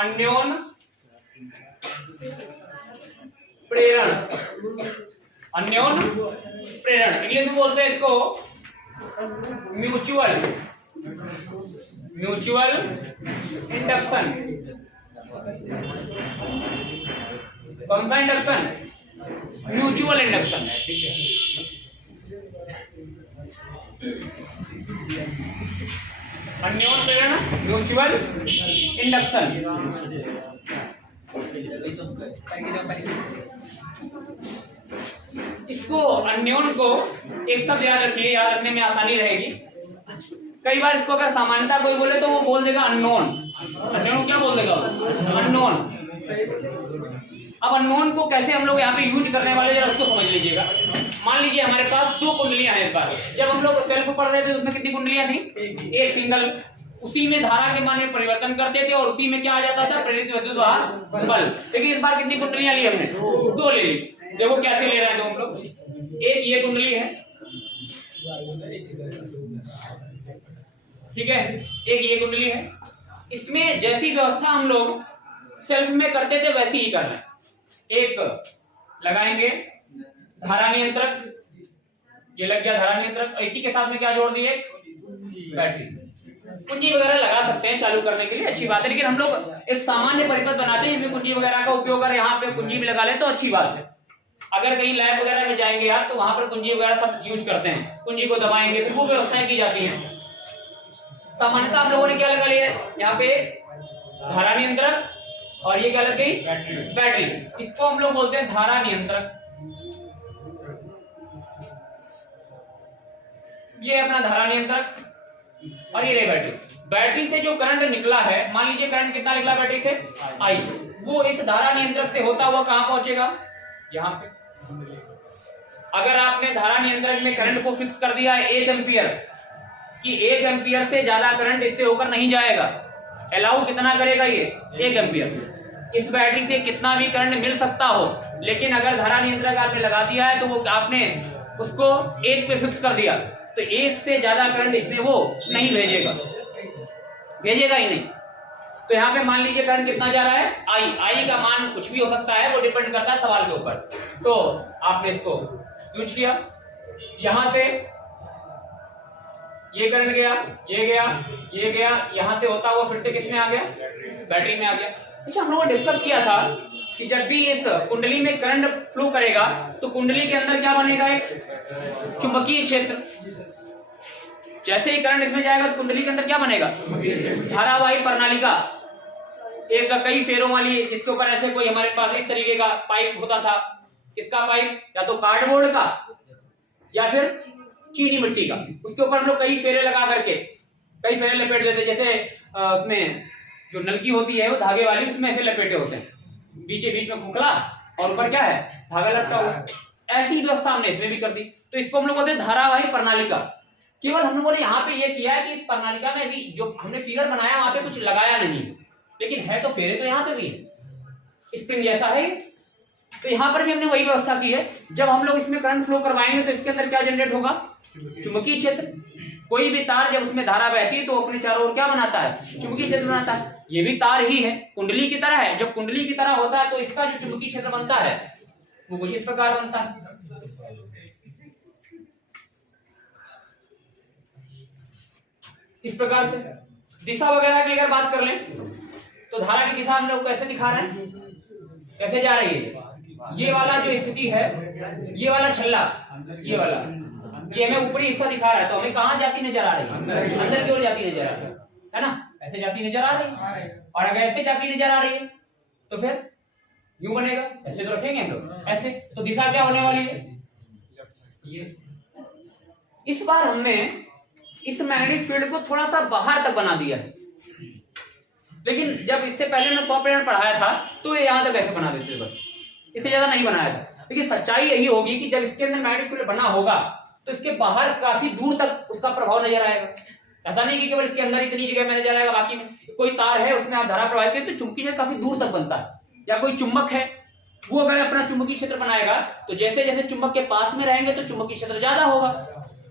अन्योन प्रेरण, अन्योन प्रेरण इंग्लिश में बोलते हैं इसको म्यूचुअल इंडक्शन। कौन सा इंडक्शन? म्यूचुअल इंडक्शन है, ठीक है। अन्योन प्रेरण म्यूचुअल इंडक्शन। इसको अन्योन को एक शब्द याद रखिए, याद रखने में आसानी रहेगी। कई बार इसको अगर सामान्यता कोई बोले तो वो बोल देगा अननोन। अननोन क्या बोल देगा? अननोन। अब अननोन को कैसे हम लोग यहाँ पे यूज करने वाले, जरा उसको समझ लीजिएगा। मान लीजिए हमारे पास दो कुंडलियां हैं। एक बार जब हम लोग सेल्फ पढ़ रहे थे उसमें कितनी कुंडलियां थी? एक सिंगल। उसी में धारा के मान में परिवर्तन करते थे और उसी में क्या आ जाता था? प्रेरित विद्युत बल। लेकिन इस बार कितनी कुंडलियां ली हमने? दो ले ली। देखो कैसे ले रहे हैं हम लोग। एक ये कुंडली है, ठीक है, एक ये कुंडली है। इसमें जैसी व्यवस्था हम लोग सेल्फ में करते थे वैसी ही कर रहे हैं। एक लगाएंगे धारा नियंत्रक, ये लग गया धारा नियंत्रक। इसी के साथ में क्या जोड़ दिए? बैटरी। कुंजी वगैरह लगा सकते हैं चालू करने के लिए, अच्छी बात है। लेकिन हम लोग एक सामान्य परिपथ बनाते हैं जिसमें कुंजी वगैरह का उपयोग कर, यहाँ पे कुंजी भी लगा ले तो अच्छी बात है। अगर कहीं लैब वगैरह में जाएंगे आप तो वहां पर कुंजी वगैरह सब यूज करते हैं। कुंजी को दबाएंगे फिर वो व्यवस्थाएं की जाती हैं। सामान्यतः हम लोगों ने क्या लगा लिया? यहाँ पे धारा नियंत्रक और ये क्या लग गई? बैटरी। इसको हम लोग बोलते हैं धारा नियंत्रक। ये अपना धारा नियंत्रक और ये रही बैटरी। बैटरी से जो करंट निकला है, मान लीजिए करंट कितना निकला बैटरी से? आई। वो इस धारा नियंत्रक से होता हुआ कहां पहुंचेगा? यहाँ पे। अगर आपने धारा नियंत्रक में करंट को फिक्स कर दिया है 1 एम्पियर कि 1 एम्पियर से ज्यादा करंट इससे होकर नहीं जाएगा, अलाउ कितना करेगा ये? 1 एम्पियर। इस बैटरी से कितना भी करंट मिल सकता हो, लेकिन अगर धारा नियंत्रक आपने लगा दिया है तो वो आपने उसको 1 पे फिक्स कर दिया तो 1 से ज्यादा करंट इसमें वो नहीं भेजेगा ही नहीं। तो यहाँ पे मान लीजिए करंट कितना जा रहा है? आई का मान कुछ भी हो सकता है, वो डिपेंड करता है सवाल के ऊपर। तो आपने इसको यूज किया, यहां से ये करंट गया, ये गया, ये गया, यहां से होता हुआ फिर से किस में आ गया? बैटरी में आ गया। अच्छा, हम लोगों ने डिस्कस किया था कि जब भी इस कुंडली में करंट फ्लो करेगा तो कुंडली के अंदर क्या बनेगा? एक चुंबकीय क्षेत्र। जैसे ही करंट इसमें जाएगा तो कुंडली के अंदर क्या बनेगा? धारावाही प्रणालिका। एक कई फेरों वाली, इसके ऊपर ऐसे कोई हमारे पास इस तरीके का पाइप होता था। किसका पाइप? या तो कार्डबोर्ड का या फिर चीनी मिट्टी का। उसके ऊपर हम लोग कई फेरे लगा करके कई फेरे लपेट देते। जैसे उसमें जो नलकी होती है वो धागे वाली, उसमें ऐसे लपेटे होते हैं, बीच में खोखला और ऊपर क्या है? धागा लपटा हुआ। ऐसी व्यवस्था हमने इसमें भी कर दी। तो इसको हम लोग बोलते हैं धारावाही प्रणालिका। केवल हम लोगों ने यहाँ पे ये किया है कि इस प्रणालिका में भी जो हमने फिगर बनाया वहां पे कुछ लगाया नहीं, लेकिन है तो फेरे तो यहाँ पे भी है, स्प्रिंग जैसा है। तो यहाँ पर भी हमने वही व्यवस्था की है। जब हम लोग इसमें करंट फ्लो करवाएंगे तो इसके अंदर क्या जनरेट होगा? चुंबकीय क्षेत्र। कोई भी तार जब उसमें धारा बहती है तो अपने चारों ओर क्या बनाता है? चुंबकीय क्षेत्र बनाता है। ये भी तार ही है, कुंडली की तरह है। जब कुंडली की तरह होता है तो इसका जो चुंबकीय क्षेत्र बनता है वो कुछ इस प्रकार बनता है। इस प्रकार से दिशा वगैरह की अगर बात कर लें तो धारा की दिशा हम लोग कैसे दिखा रहे हैं? कैसे जा रही है? ये वाला जो स्थिति है, ये वाला छल्ला, ये वाला, ये हमें ऊपरी हिस्सा दिखा रहा है, तो हमें कहाँ जाती नजर आ रही है? अंदर की ओर जाती नजर आ रही है ना? ऐसे जाती नजर आ रही है। और अगर ऐसे जाती नजर आ रही है तो फिर यूं बनेगा। ऐसे तो रखेंगे हम लोग, ऐसे। तो दिशा क्या होने वाली है? ये। इस बार हमने इस मैग्नेटिक फील्ड को थोड़ा सा बाहर तक बना दिया है, लेकिन जब इससे पहले मैं 100 पीरियड पढ़ाया था तो ये यहां तक ऐसे बना देते थे, बस इससे ज्यादा नहीं बनाया था। लेकिन सच्चाई यही होगी कि जब इसके अंदर मैग्नेटिक फील्ड बना होगा तो इसके बाहर काफी दूर तक उसका प्रभाव नजर आएगा। ऐसा नहीं कि केवल इसके अंदर इतनी जगह में नजर आएगा, बाकी में कोई तार है उसमें आप धारा प्रवाहित करते तो चुंबकीय क्षेत्र काफी दूर तक बनता है। या कोई चुंबक है, वो अगर अपना चुंबकीय क्षेत्र बनाएगा तो जैसे जैसे चुंबक के पास में रहेंगे तो चुंबकीय क्षेत्र ज्यादा होगा।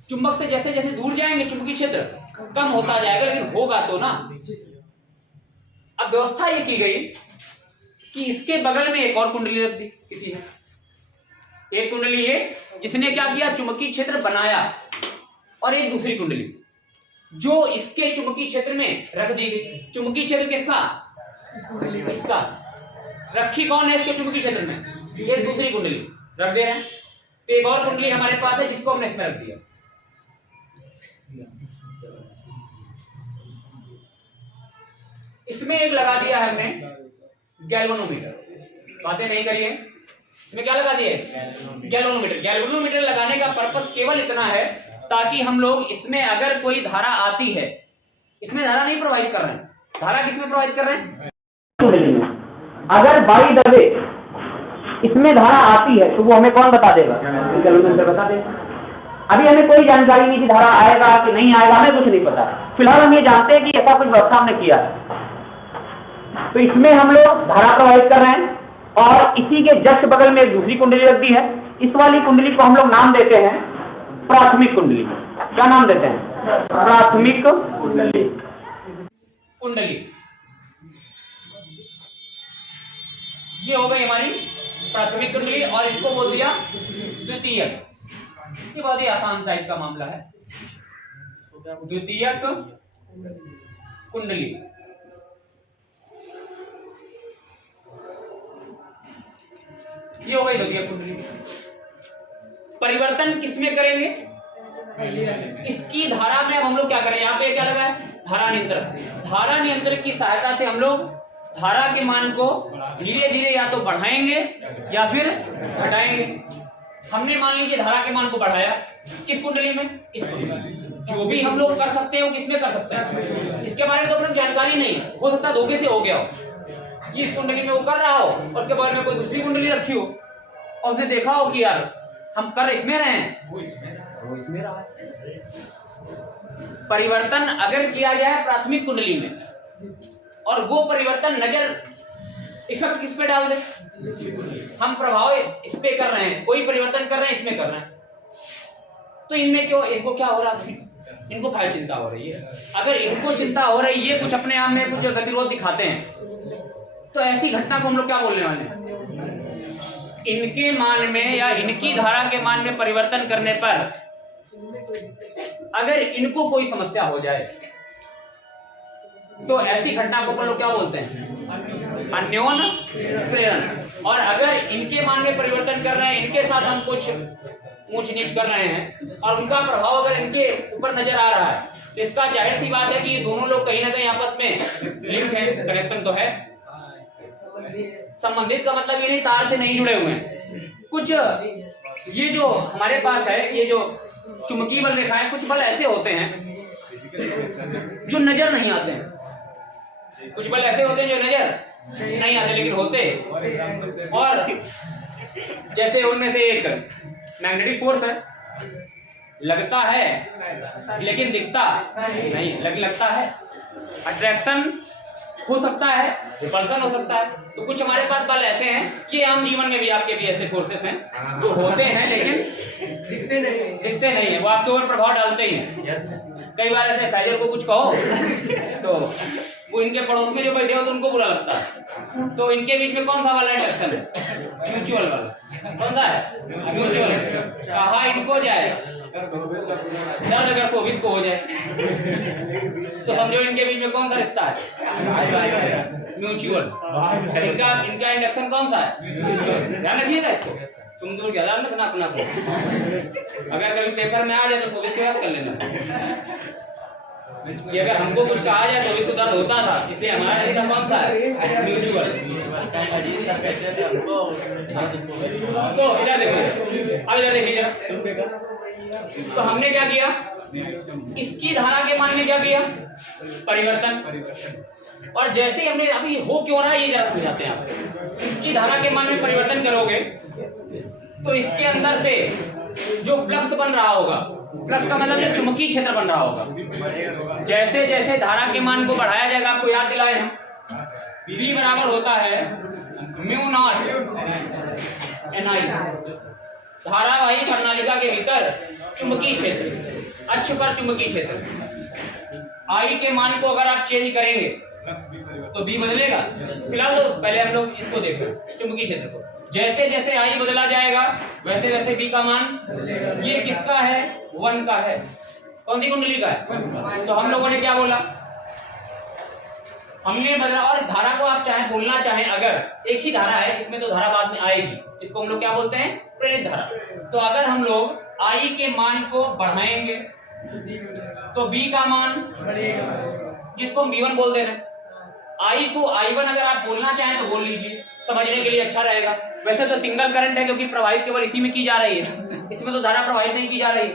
चुंबक से जैसे जैसे दूर जाएंगे चुंबकीय क्षेत्र कम होता जाएगा, लेकिन होगा तो ना। अब व्यवस्था ये की गई कि इसके बगल में एक और कुंडली रख दी किसी ने, एक कुंडली है जिसने क्या किया, चुंबकीय क्षेत्र बनाया, और एक दूसरी कुंडली जो इसके चुंबकीय क्षेत्र में रख दी गई। चुंबकीय क्षेत्र किसका, इसका। रखी कौन है इसके चुंबकीय क्षेत्र में, एक दूसरी कुंडली रख दे रहे हैं। तो एक और कुंडली हमारे पास है जिसको हमने इसमें रख दिया। इसमें एक लगा दिया है हमने गैल्वेनोमीटर। बातें नहीं करिए, इसमें क्या लगा दिए, गैल्वेनोमीटर। गैल्वेनोमीटर लगाने का पर्पस केवल इतना है ताकि हम लोग इसमें अगर कोई धारा आती है, इसमें धारा नहीं प्रवाहित कर रहे हैं, धारा किसमें प्रवाहित कर रहे हैं, अगर बाई द वे इसमें धारा आती है तो वो हमें कौन बता देगा, गैल्वेनोमीटर बता देगा। अभी हमें कोई जानकारी नहीं कि धारा आएगा कि नहीं आएगा, हमें कुछ नहीं पता। फिलहाल हम ये जानते हैं कि ऐसा कुछ व्यवस्था हमने किया है। तो इसमें हम लोग धारा प्रवाहित कर रहे हैं, और इसी के जस्ट बगल में एक दूसरी कुंडली रख दी है। इस वाली कुंडली को हम लोग नाम देते हैं प्राथमिक कुंडली। क्या नाम देते हैं, प्राथमिक कुंडली। ये हो गई हमारी प्राथमिक कुंडली, और इसको बोल दिया द्वितीयक। ये बहुत ही आसान टाइप का मामला है, द्वितीयक कुंडली। ये हो गई द्वितीयक कुंडली। परिवर्तन किसमें करेंगे, इसकी धारा में हम लोग क्या करें, यहाँ पे क्या लगा है, धारा नियंत्रक। धारा नियंत्रक की सहायता से हम लोग धारा के मान को धीरे धीरे या तो बढ़ाएंगे या फिर घटाएंगे। हमने मान लीजिए धारा के मान को बढ़ाया, किस कुंडली में, इस कुंडली में। जो भी हम लोग कर सकते हो किसमें कर सकते हैं, इसके बारे में तो अपने जानकारी नहीं, हो सकता धोखे से हो गया हो, ये इस कुंडली में वो कर रहा हो और उसके बगल में कोई दूसरी कुंडली रखी हो, और उसने देखा हो कि यार हम कर इसमें रहे हैं, वो इसमें रहा है। परिवर्तन अगर किया जाए प्राथमिक कुंडली में, और वो परिवर्तन नजर इफेक्ट किस पे डाल दे, हम प्रभाव इस पे कर रहे हैं, कोई परिवर्तन कर रहे हैं इसमें कर रहे हैं, तो इनमें क्यों, इनको क्या हो रहा है, इनको क्या चिंता हो रही है। अगर इनको चिंता हो रही है, ये कुछ अपने आप में कुछ गतिरोध दिखाते हैं, तो ऐसी घटना को हम लोग क्या बोलने वाले हैं, इनके मान में या इनकी धारा के मान में परिवर्तन करने पर अगर इनको कोई समस्या हो जाए तो ऐसी घटना को हम लोग क्या बोलते हैं, अन्योन प्रेरण। और अगर इनके मान में परिवर्तन कर रहे हैं, इनके साथ हम कुछ ऊंच नीच कर रहे हैं और उनका प्रभाव अगर इनके ऊपर नजर आ रहा है, तो इसका जाहिर सी बात है कि ये दोनों लोग कहीं ना कहीं आपस में लिंक है, कनेक्शन तो है। संबंधित का मतलब ये नहीं तार से नहीं जुड़े हुए हैं। कुछ ये जो हमारे पास है, ये जो चुंबकीय बल रेखाएं, कुछ बल ऐसे होते हैं जो नजर नहीं आते हैं, कुछ बल ऐसे होते हैं जो नजर नहीं आते लेकिन होते। और जैसे उनमें से एक मैग्नेटिक फोर्स है, लगता है लेकिन दिखता नहीं, लगता है। अट्रैक्शन हो सकता है, रिपल्सन हो सकता है। तो कुछ हमारे पास बल ऐसे हैं, ये आम जीवन में भी आपके भी ऐसे फोर्सेस हैं जो होते हैं लेकिन दिखते नहीं है, वो आपके ऊपर प्रभाव डालते ही हैं। कई बार ऐसे फैजल को कुछ कहो तो वो इनके पड़ोस में जो बैठे हो तो उनको बुरा लगता है। तो इनके बीच में कौन सा वाला अट्रैक्शन है, म्यूचुअल वाला। कौन सा है, म्यूचुअल। कहा इनको जाए, दर्द अगर शोभित को हो जाए तो समझो इनके बीच में कौन सा रिश्ता है, म्यूचुअल। इनका इंडक्शन कौन सा है, म्यूचुअल। ध्यान रखिएगा इसको, तुम दूर क्या ध्यान रखना अपना को। अगर कभी पेपर में आ जाए तो शोभित को याद कर लेना कि अगर हमको कुछ कहा जाए तो भी तो दर्द होता था, इसलिए हमारा रिश्ता कौन सा है, म्यूचुअल। तो इधर देखिए, अब इधर देखिए जरा। तो हमने क्या किया, इसकी धारा के मान में क्या किया, परिवर्तन। और जैसे हमने अभी हो क्यों रहा है ये जरा समझाते हैं आप। इसकी धारा के मान में परिवर्तन करोगे तो इसके अंदर से जो फ्लक्स बन रहा होगा, फ्लक्स का मतलब जो चुंबकीय क्षेत्र बन रहा होगा, जैसे जैसे धारा के मान को बढ़ाया जाएगा, आपको याद दिलाए हम, V बराबर होता है म्यू नॉट NI, धारावाही प्रणालिका के भीतर चुंबकीय क्षेत्र। अक्ष पर चुंबकीय क्षेत्र आई के मान को अगर आप चेंज करेंगे तो बी बदलेगा। फिलहाल तो पहले हम लोग इसको देख रहे हैं चुंबकीय क्षेत्र को। जैसे जैसे आई बदला जाएगा वैसे वैसे बी का मान, ये किसका है, 1 का है। कौन सी कुंडली का है? तो हम लोगों ने क्या बोला, हमने बदला। और धारा को आप चाहे बोलना चाहें, अगर एक ही धारा है इसमें तो धारा बाद में आएगी, इसको हम लोग क्या बोलते हैं, प्रेरित धारा। तो अगर हम लोग आई के मान को बढ़ाएंगे तो बी का मान बढ़ेगा, जिसको हम B1 बोल दे रहे हैं। आई को I1 अगर आप बोलना चाहें तो बोल लीजिए, समझने के लिए अच्छा रहेगा। वैसे तो सिंगल करंट है क्योंकि प्रवाहित केवल इसी में की जा रही है, इसमें तो धारा प्रवाहित नहीं की जा रही,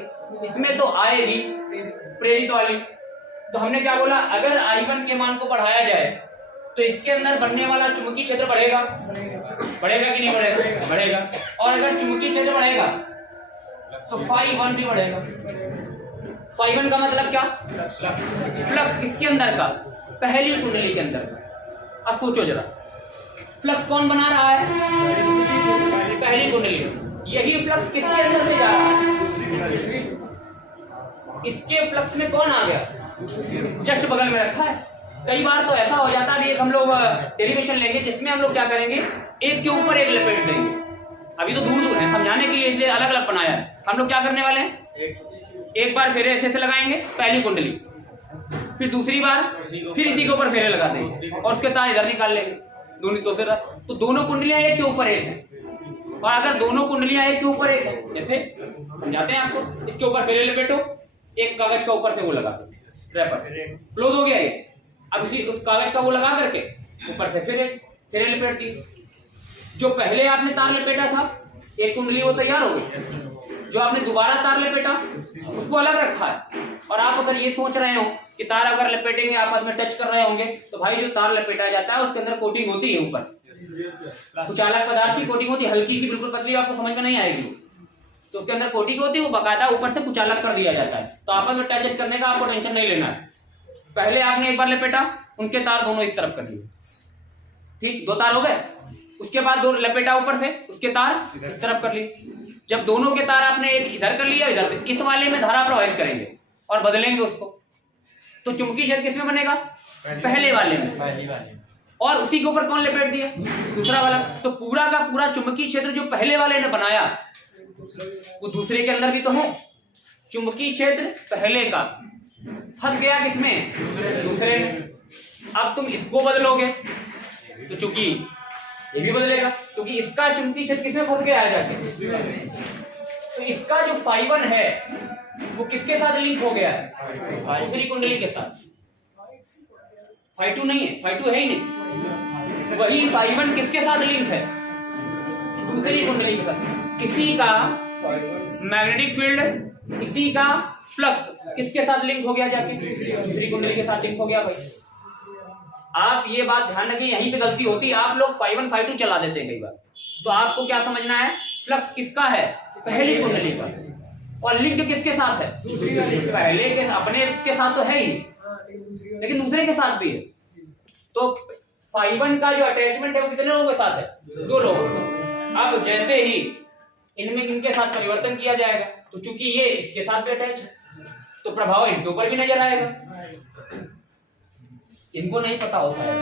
इसमें तो आएगी प्रेरित वाली। तो हमने क्या बोला, अगर I1 के मान को बढ़ाया जाए तो इसके अंदर बनने वाला चुंबकीय क्षेत्र बढ़ेगा, बढ़ेगा कि नहीं बढ़ेगा, बढ़ेगा। और अगर चुंबकीय क्षेत्र बढ़ेगा तो φ1 भी बढ़ेगा। φ1 का मतलब क्या, फ्लक्स किसके अंदर का, पहली कुंडली के अंदर का। अब सोचो जरा, फ्लक्स कौन बना रहा है, पहली कुंडली। यही फ्लक्स किसके अंदर से जा रहा है, इसके फ्लक्स में कौन आ गया, जस्ट बगल में रखा है। कई बार तो ऐसा हो जाता है, हम लोग डेरिवेशन लेंगे जिसमें हम लोग क्या करेंगे, एक के ऊपर एक लपेट देंगे। अभी तो दूर दूर है, समझाने के लिए इसलिए अलग अलग बनाया है। हम लोग क्या करने वाले हैं, एक बार फेरे ऐसे लगाएंगे पहली कुंडली, फिर दूसरी बार फिर इसी के ऊपर फेरे लगा देंगे और उसके तार इधर निकाल लेंगे, दूसरा। तो दोनों कुंडलियां एक के ऊपर एक है। और अगर दोनों कुंडलियां एक के ऊपर एक है, जैसे समझाते हैं आपको, इसके ऊपर फेरे लपेटो, एक कागज का ऊपर से वो लगा रैपर, क्लोज हो गया ये। अब उस कागज का वो लगा करके ऊपर से फेरे लपेट दी। जो पहले आपने तार लपेटा था एक कुंडली, वो तैयार हो गई। जो आपने दोबारा तार लपेटा उसको अलग रखा है। और आप अगर ये सोच रहे हो कि तार अगर लपेटेंगे आपस में टच कर रहे होंगे, तो भाई जो तार लपेटा जाता है उसके अंदर कोटिंग होती है, ऊपर कुचालक पदार्थ की कोटिंग होती है, हल्की सी बिल्कुल पतली, आपको समझ में नहीं आएगी। तो उसके अंदर कोटिंग होती है, वो बकायदा ऊपर से कुचालक कर दिया जाता है। तो आपस में टच करने का आपको टेंशन नहीं लेना है। पहले आपने एक बार लपेटा, उनके तार दोनों इस तरफ कर दिए, ठीक, 2 तार हो गए। उसके बाद 2 लपेटा ऊपर से, उसके तार इस तरफ कर लिए। जब दोनों के तार आपने एक इधर कर लिया, इधर से, इस वाले में धारा प्रवाहित करेंगे और बदलेंगे उसको, तो चुंबकीय क्षेत्र किसमें बनेगा, पहले वाले में। और उसी के ऊपर कौन लपेट दिया, दूसरा वाला। तो पूरा का पूरा चुंबकीय क्षेत्र जो पहले वाले ने बनाया वो दूसरे के अंदर भी तो है। चुंबकीय क्षेत्र पहले का फंस गया किसमें, दूसरे में। अब तुम इसको बदलोगे तो चूंकि ये भी बदलेगा, क्योंकि इसका चुंबकीय क्षेत्र किसमें फंस गया है जाके, तो इसका जो φ1 है वो किसके साथ लिंक हो गया है, दूसरी कुंडली के साथ। φ2 नहीं है, φ2 है ही नहीं। वही φ1 किसके साथ लिंक है, दूसरी कुंडली के साथ। किसी का मैग्नेटिक फील्ड, किसी का फ्लक्स किसके साथ लिंक हो गया जाके, दूसरी कुंडली के साथ लिंक हो गया। भाई आप ये बात ध्यान रखिए, यहीं पे गलती होती है, आप लोग φ1 φ2 चला देते हैं कई बार। तो आपको क्या समझना है, फ्लक्स किसका है, पहली कुंडली का, और लिंक किसके साथ है, पहले के अपने के साथ तो है ही, लेकिन दूसरे के साथ भी है। तो φ1 का जो अटैचमेंट है वो कितने लोगों के साथ है, 2 लोगों के। अब जैसे ही इनमें इनके साथ परिवर्तन किया जाएगा, तो चूंकि ये इसके साथ भी अटैच है तो प्रभाव इनके ऊपर भी नजर आएगा। इनको नहीं पता होता है,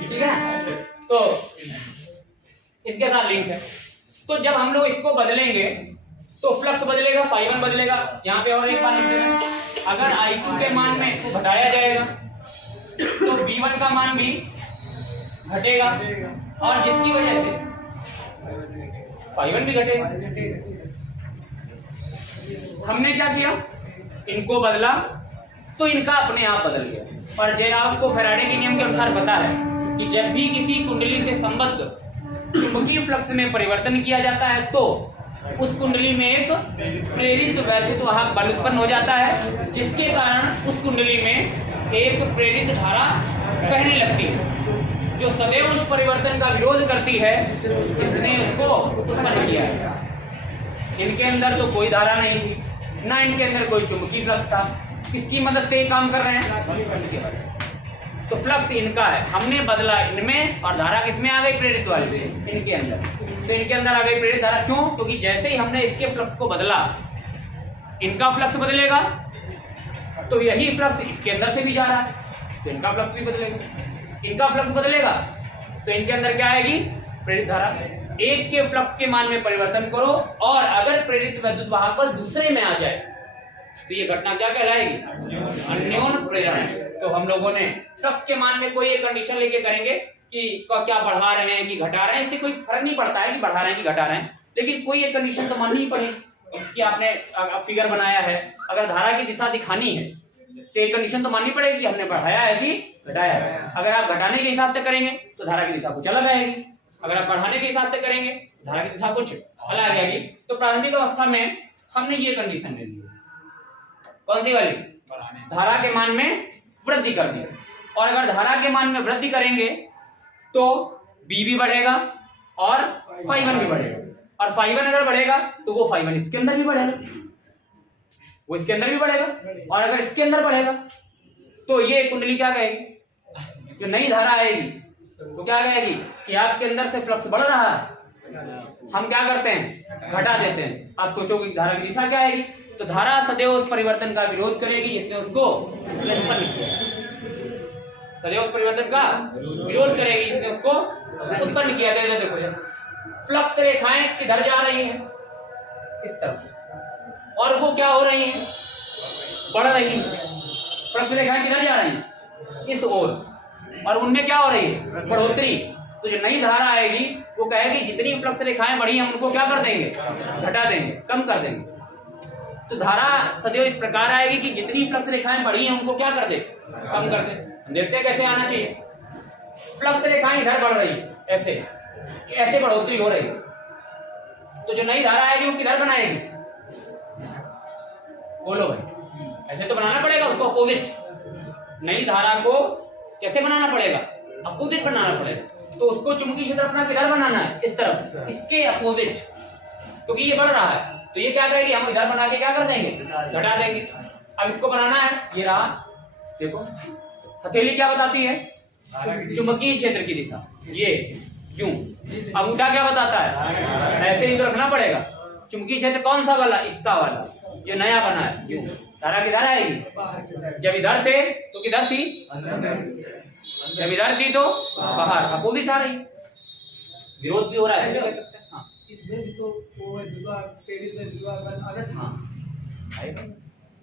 ठीक है। तो इसके साथ लिंक है। तो जब हम लोग इसको बदलेंगे तो फ्लक्स बदलेगा, φ1 बदलेगा। यहाँ पे और एक बात लिखें, अगर I2 के मान में इसको घटाया जाएगा तो B1 का मान भी घटेगा, और जिसकी वजह से φ1 भी घटेगा। हमने क्या किया, इनको बदला तो इनका अपने आप बदल गया। और जैसे आपको फैराडे के नियम के अनुसार पता है कि जब भी किसी कुंडली से संबद्ध चुंबकीय फ्लक्स में परिवर्तन किया जाता है तो उस कुंडली में एक प्रेरित वैद्युत वाहक बल उत्पन्न हो जाता है, जिसके कारण उस कुंडली में एक प्रेरित धारा बहने लगती है, जो सदैव उस परिवर्तन का विरोध करती है जिसने उसको उत्पन्न किया है। इनके अंदर तो कोई धारा नहीं थी, ना इनके अंदर कोई चुंबकीय फ्लक्स था। किसकी मदद से काम कर रहे हैं, तो फ्लक्स इनका है, हमने बदला इनमें और धारा किसमें आ गई, प्रेरित वाले में, इनके अंदर। तो इनके अंदर आ गई प्रेरित धारा, क्यों? क्योंकि जैसे ही हमने इसके फ्लक्स को बदला, इनका फ्लक्स बदलेगा, तो यही फ्लक्स इसके अंदर से भी जा रहा है, तो इनका फ्लक्स भी बदलेगा। इनका फ्लक्स बदलेगा तो इनके अंदर क्या आएगी, प्रेरित धारा। एक के फ्लक्स के मान में परिवर्तन करो और अगर प्रेरित विद्युत वाहक बल दूसरे में आ जाए तो ये घटना क्या कहलाएगी, अन्योन प्रेरण। तो हम लोगों ने फ्लक्स के मान में कोई एक कंडीशन लेके करेंगे कि क्या बढ़ा रहे हैं कि घटा रहे हैं, इससे कोई फर्क नहीं पड़ता है कि बढ़ा रहे हैं कि घटा रहे हैं, लेकिन कोई एक कंडीशन तो माननी ही पड़ेगी कि आपने फिगर बनाया है, अगर धारा की दिशा दिखानी है तो एक कंडीशन तो माननी पड़ेगी कि हमने बढ़ाया है कि घटाया है। अगर आप घटाने के हिसाब से करेंगे तो धारा की दिशा कुछ अलग आएगी, अगर आप बढ़ाने के हिसाब से करेंगे धारा की दिशा कुछ अलग आएगी। तो प्रारंभिक अवस्था में हमने ये कंडीशन ले ली, कौन सी वाली, धारा के मान में वृद्धि कर दी। और अगर धारा के मान में वृद्धि करेंगे तो बी भी बढ़ेगा और φ1 भी बढ़ेगा, और φ1 अगर बढ़ेगा तो वो φ1 इसके अंदर भी बढ़ेगा, वो इसके अंदर भी बढ़ेगा, और अगर इसके अंदर बढ़ेगा तो ये कुंडली क्या कहेगी, जो नई धारा आएगी तो क्या कहेगी कि आपके अंदर से फ्लक्स बढ़ रहा है, हम क्या करते हैं, घटा देते हैं। आप सोचोगे धारा की दिशा क्या आएगी, तो धारा सदैव उस परिवर्तन का विरोध करेगी जिसने उसको उत्पन्न किया, सदैव उस परिवर्तन का विरोध करेगी जिसने उसको उत्पन्न किया। देखो फ्लक्स रेखाएं किधर जा रही हैं, इस तरफ, और वो क्या हो रही हैं, बढ़ रही हैं। फ्लक्स रेखाएं किधर जा रही हैं, इस ओर, और उनमें क्या हो रही है, बढ़ोतरी। तो जो नई धारा आएगी वो कहेगी जितनी फ्लक्स रेखाएं बढ़ी हैं उनको क्या कर देंगे, घटा देंगे, कम कर देंगे। तो धारा सदैव इस प्रकार आएगी कि जितनी फ्लक्स रेखाएं बढ़ी हैं उनको क्या कर दे, कम कर दे। देखते हैं कैसे आना चाहिए, फ्लक्स रेखाएं इधर बढ़ रही है, ऐसे ऐसे बढ़ोतरी हो रही है, तो जो नई धारा आएगी वो किधर बनाएगी, बोलो भाई, ऐसे तो बनाना पड़ेगा उसको अपोजिट। नई धारा को कैसे बनाना पड़ेगा, अपोजिट बनाना पड़ेगा। तो उसको चुंबकीय क्षेत्र अपना किधर बनाना है, इस तरफ, इसके अपोजिट, क्योंकि ये बढ़ रहा है तो ये क्या करेगी, हम इधर बना के क्या कर देंगे, घटा देंगे। अब इसको बनाना है, ये रहा, देखो हथेली क्या बताती है, चुंबकीय क्षेत्र की दिशा, ये यूं। अंगूठा क्या बताता है, ऐसे ही तो रखना पड़ेगा। चुंबकीय क्षेत्र कौन सा वाला, इसका वाला, ये नया बना है, यूं। धारा किधर आएगी, जब इधर थे तो किधर थी, जब इधर थी तो बाहर, अपोजिट आ रही, विरोध भी हो रहा है। इसमें भी तो वो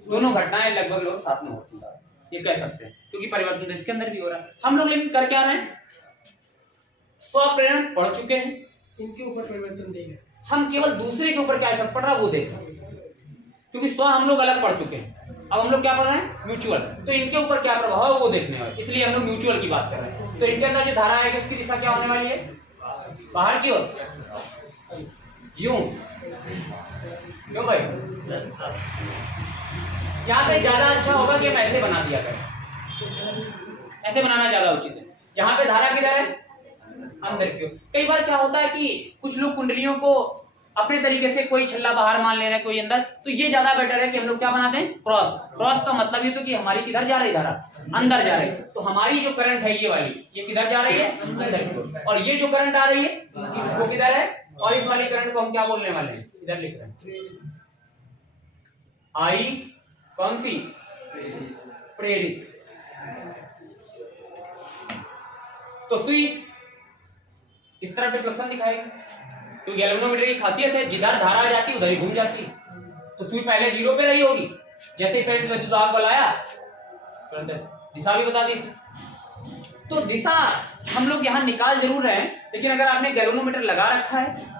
दोनों घटनाएं लगभग लोग साथ में होती है, ये कह सकते हैं, क्योंकि परिवर्तन इसके अंदर भी हो रहा है। हम लोग लेकिन कर क्या रहे हैं, स्वप्रेरण पढ़ चुके हैं, इनके ऊपर परिवर्तन देंगे, हम केवल दूसरे के ऊपर क्या इफेक्ट पड़ रहा है वो देख रहे हैं, क्योंकि स्व हम लोग अलग पढ़ चुके हैं, अब हम लोग क्या पढ़ रहे हैं, म्यूचुअल। तो इनके ऊपर क्या प्रभाव है वो देखने वाले, इसलिए हम लोग म्यूचुअल की बात कर रहे हैं। तो इनके अंदर जो धारा आएगी उसकी दिशा क्या होने वाली है, बाहर की ओर, यूं, क्यों भाई, यहाँ पे ज्यादा अच्छा होगा कि हम ऐसे बना दिया करें, ऐसे बनाना ज्यादा उचित है। यहाँ पे धारा किधर है, अंदर की ओर। कई बार क्या होता है कि कुछ लोग कुंडलियों को अपने तरीके से, कोई छल्ला बाहर मान ले रहे हैं, कोई अंदर, तो ये ज्यादा बेटर है कि हम लोग क्या बनाते हैं, क्रॉस। क्रॉस का मतलब ये तो कि हमारी किधर जा रही धारा, अंदर जा रही है। तो हमारी जो करंट है ये वाली, ये किधर जा रही है, अंदर की ओर, और ये जो करंट आ रही है वो किधर है, और इस वाली करंट को हम क्या बोलने वाले हैं, इधर लिख रहे हैं, आई कौन सी, प्रेरित। तो सुई इस तरह डिफ्लेक्शन दिखाएगी, तो गैल्वेनोमीटर की खासियत है, जिधर धारा जाती उधर ही घूम जाती। तो सुई पहले 0 पे रही होगी, जैसे ही करंट विद्युत दाब बल आया तुरंत दिशा भी बता दी। तो दिशा हम लोग यहाँ निकाल जरूर रहे हैं, लेकिन अगर आपने गैल्वेनोमीटर लगा रखा है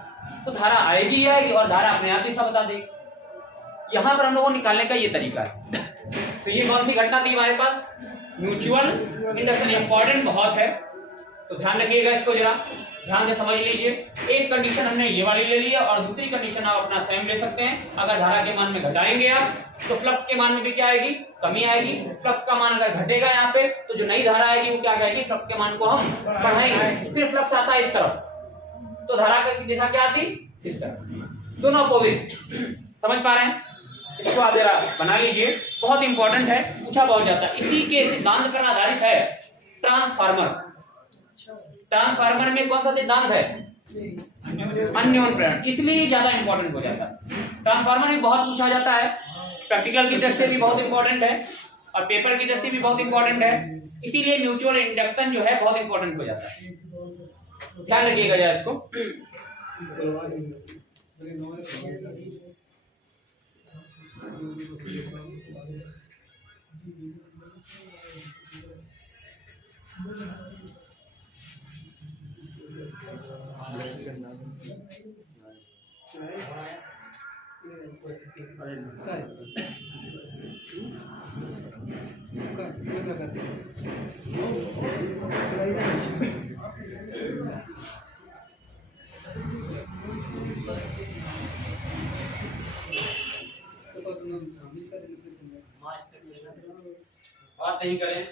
तो धारा आएगी ही आएगी और धारा अपने आप दिशा बता देगी। यहाँ पर हम लोगों को निकालने का ये तरीका है। तो ये कौन सी घटना थी हमारे पास, म्यूचुअल इंडक्शन, इंपॉर्टेंट बहुत है, तो ध्यान रखिएगा, इसको जरा ध्यान से समझ लीजिए। एक कंडीशन हमने ये वाली ले ली है और दूसरी कंडीशन आप अपना स्वयं ले सकते हैं। अगर धारा के मान में घटाएंगे आप तो फ्लक्स के मान में भी क्या आएगी, कमी आएगी। फ्लक्स का मान अगर घटेगा यहाँ पे तो जो नई धारा आएगी वो क्या कहेगी, फ्लक्स के मान को हम बढ़ाएंगे। फिर फ्लक्स आता है इस तरफ, तो धारा की दिशा क्या आती, इस तरफ, दोनों अपोजिट। समझ पा रहे हैं, इसको आप जरा बना लीजिए, बहुत इंपॉर्टेंट है, पूछा बहुत जाता है। इसी के सिद्धांत पर आधारित है ट्रांसफार्मर। ट्रांसफार्मर में कौन सा सिद्धांत है? अन्योन प्रेरण, इसलिए ज्यादा इंपॉर्टेंट हो जाता है। ट्रांसफार्मर में बहुत पूछा जाता है, प्रैक्टिकल की दृष्टि से भी बहुत इंपॉर्टेंट है और पेपर की दृष्टि से भी बहुत इंपॉर्टेंट है, इसीलिए म्यूचुअल इंडक्शन जो है बहुत इंपॉर्टेंट हो जाता है। ध्यान रखिएगा जरा इसको। बात नहीं करें।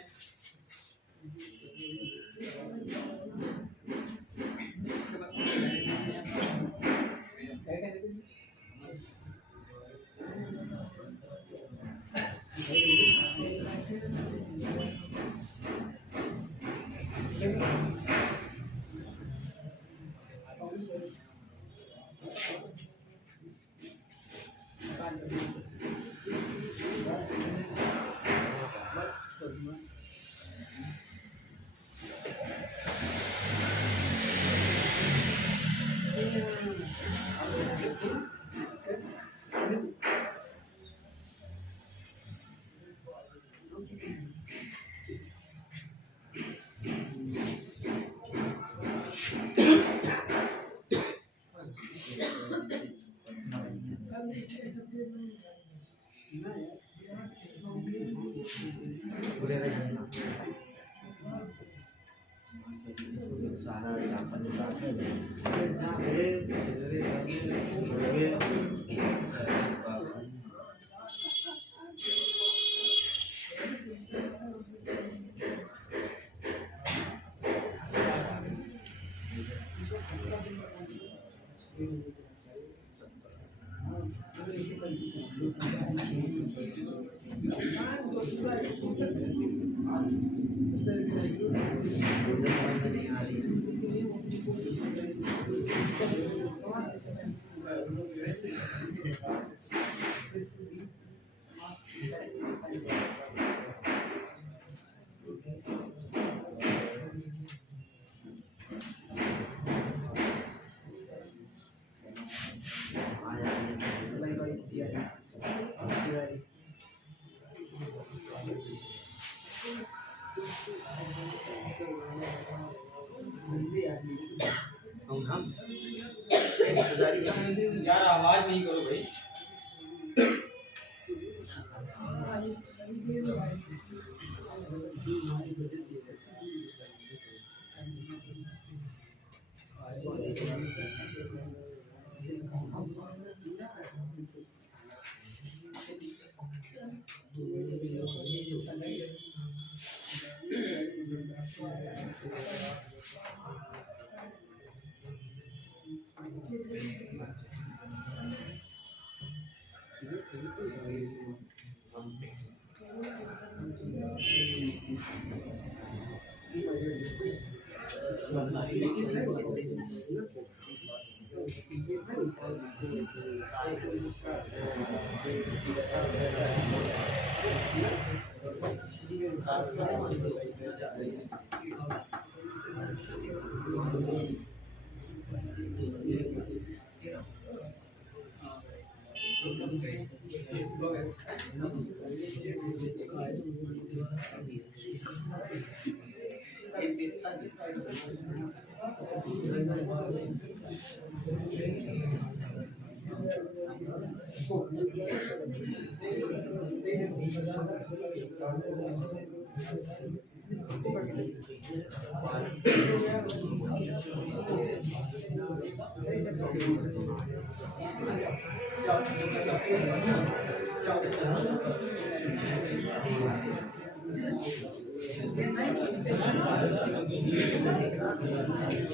यार आवाज नहीं करो भाई।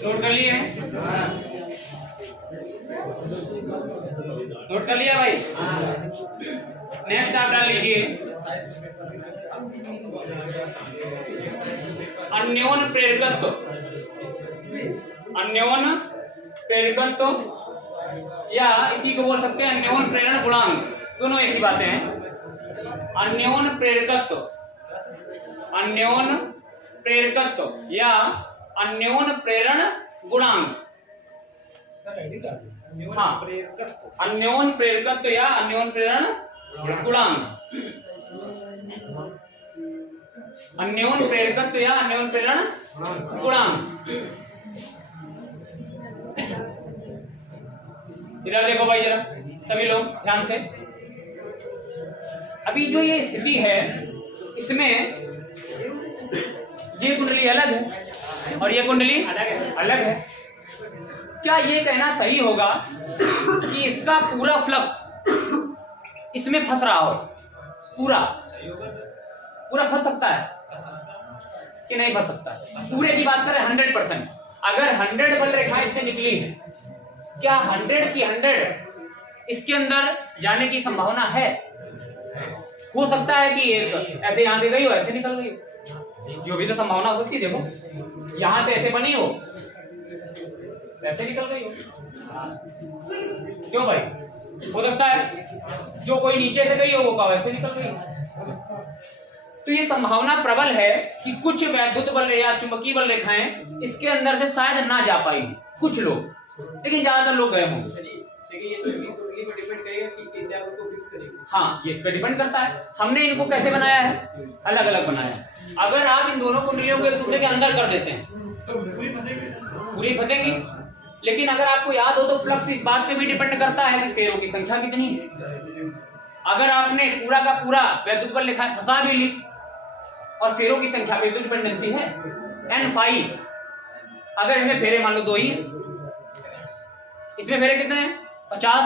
नोट कर लिए? नोट कर लिया भाई? नेक्स्ट आप डाल लीजिए अन्योन प्रेरकत्व, अन्योन प्रेरकत्व या इसी को बोल सकते हैं अन्योन प्रेरण गुणांक, दोनों एक ही बातें हैं। अन्योन प्रेरकत्व, अन्योन प्रेरकत्व या अन्योन प्रेरण गुणांक। हाँ, अन्योन प्रेरकत्व या अन्योन प्रेरण गुणांक, अन्योन प्रेरकत्व या अन्योन प्रेरण गुणांक। इधर देखो भाई जरा सभी लोग ध्यान से। अभी जो ये स्थिति है इसमें ये कुंडली अलग है और ये कुंडली अलग है। क्या ये कहना सही होगा कि इसका पूरा फ्लक्स इसमें फंस रहा हो? पूरा पूरा फंस सकता है कि नहीं फंस सकता? पूरे की बात करें 100%, अगर 100 बल रेखाएं इससे निकली है, क्या 100 की 100 इसके अंदर जाने की संभावना है? हो सकता है कि एक ऐसे यहां से गई हो, ऐसे निकल गई हो, जो भी तो संभावना हो सकती है। देखो यहां से ऐसे बनी हो, ऐसे निकल गई हो, क्यों भाई? हो सकता है जो कोई नीचे से गई हो वो कब ऐसे निकल गई हो। तो ये संभावना प्रबल है कि कुछ वैद्युत बल या चुंबकीय बल रेखाएं इसके अंदर से शायद ना जा पाएंगी, कुछ लोग, लेकिन ज्यादातर लोग गए होंगे। लेकिन ये तो डिपेंड करेगा कि कैसे आप उसको फिक्स करेंगे। हाँ, ये इस पे डिपेंड करता है। हमने इनको कैसे बनाया है? अलग अलग बनाया है। अगर आप इन दोनों कुंडलियों को एक दूसरे के अंदर कर देते हैं तो पूरी फंसेंगी। लेकिन अगर आपको याद हो तो फ्लक्स इस बात पे भी डिपेंड करता है कि फेरों की संख्या कितनी है। अगर आपने पूरा का पूरा वैद्युत बल रेखाएं फंसा भी ली और फेरों की संख्या पे तो डिपेंडेंसी है n5। अगर इनमें फेरे मान लो 2 ही, इसमें फेरे कितने हैं? 50,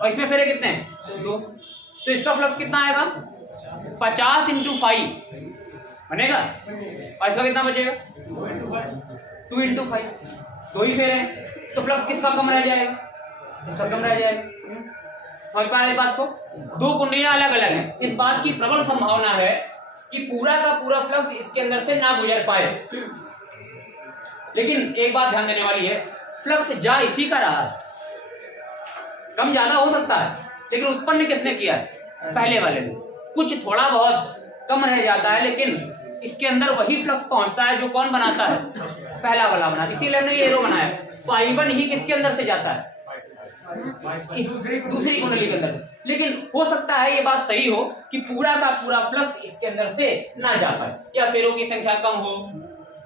और इसमें फेरे कितने हैं? 2। तो इसका फ्लक्स कितना आएगा? 50 × 5 बनेगा, और इसका कितना बचेगा? 2 × 5, 2 ही फेरे हैं, तो फ्लक्स किसका कम रह जाएगा? इसका कम रह जाएगा। समझ पा रहे इस बात को? 2 कुंडलियां अलग अलग हैं, इस बात की प्रबल संभावना है कि पूरा का पूरा फ्लक्स इसके अंदर से ना गुजर पाए। लेकिन एक बात ध्यान देने वाली है, फ्लक्स जा इसी का रहा है, कम ज्यादा हो सकता है, लेकिन उत्पन्न किसने किया है? पहले वाले ने। कुछ थोड़ा बहुत कम रह जाता है, लेकिन इसके अंदर वही फ्लक्स पहुंचता है जो कौन बनाता है? पहला वाला बना। इसीलिए हमने ये एरो बनाया। फाइबर ही किसके अंदर से जाता है? इस दूसरी कुंडली के अंदर। लेकिन हो सकता है ये बात सही हो कि पूरा का पूरा फ्लक्स इसके अंदर से ना जा पाए, या फेरों की संख्या कम हो,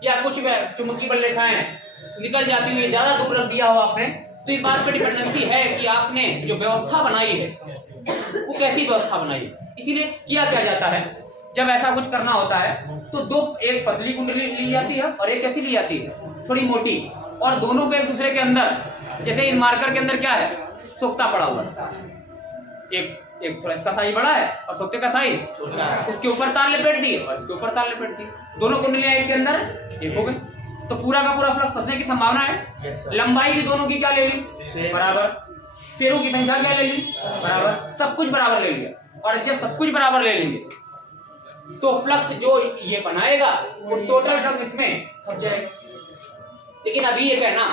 या कुछ चुंबकीय बल रेखाएं निकल जाती हुई ज्यादा दूर रख दिया हो आपने। तो इस बात पर डिपेंडेंसी है कि आपने जो व्यवस्था बनाई है वो कैसी व्यवस्था बनाई है। इसीलिए किया क्या जाता है, जब ऐसा कुछ करना होता है तो दो, एक पतली कुंडली ली जाती है और एक कैसी ली जाती है? थोड़ी मोटी, और दोनों को एक दूसरे के अंदर, जैसे इन मार्कर के अंदर क्या है? सोक्ता पड़ा हुआ है। एक थोड़ा इसका साइज बड़ा है और सोक्ते का साइज छोटा है। इसके ऊपर तार लपेट दिए और इसके ऊपर तार लपेट दिए, दोनों कुंडलियां एक के अंदर एक हो गई, तो पूरा का पूरा फ्लक्स फंसने की संभावना है। लंबाई भी दोनों की क्या ले ली? बराबर। फेरों की संख्या क्या ले ली? बराबर। सब कुछ बराबर ले लिया, और जब सब कुछ बराबर ले लेंगे तो फ्लक्स जो ये बनाएगा वो टोटल फ्लक्स इसमें फंस जाएगा। लेकिन अभी ये कहना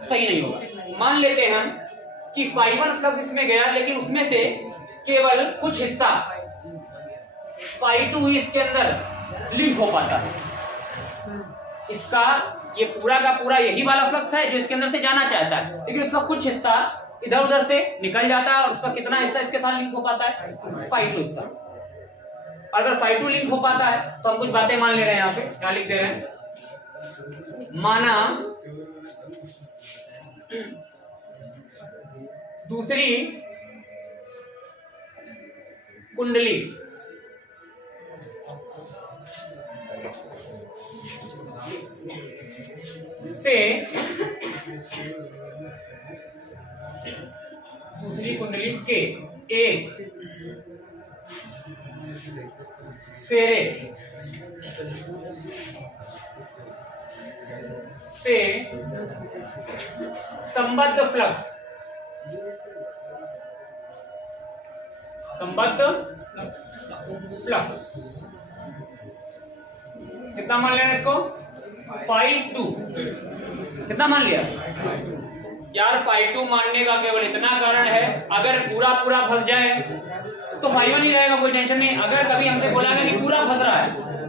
सही नहीं होगा। मान लेते हैं हम कि फाइबर फ्लक्स इसमें गया, लेकिन उसमें से केवल कुछ हिस्सा Φ2 ही इसके अंदर लिंक हो पाता है। इसका ये पूरा का पूरा यही वाला फ्लक्स है जो इसके अंदर से जाना चाहता है, लेकिन उसका कुछ हिस्सा इधर उधर से निकल जाता है, और उसका कितना हिस्सा इसके साथ लिंक हो पाता है? Φ2 हिस्सा। अगर Φ2 लिंक हो पाता है तो हम कुछ बातें मान ले रहे हैं, यहाँ पे क्या लिख दे रहे हैं? माना दूसरी कुंडली से दूसरी कुंडली के एक फेरे से संबद्ध फ्लक्स फ्लक्स कितना मान लिया इसको 5-2 कितना मान लिया यार 5-2 मानने का केवल इतना कारण है अगर पूरा पूरा फंस जाए तो 5-1 ही रहेगा, कोई टेंशन नहीं। अगर कभी हमसे बोला गया कि पूरा फंस रहा है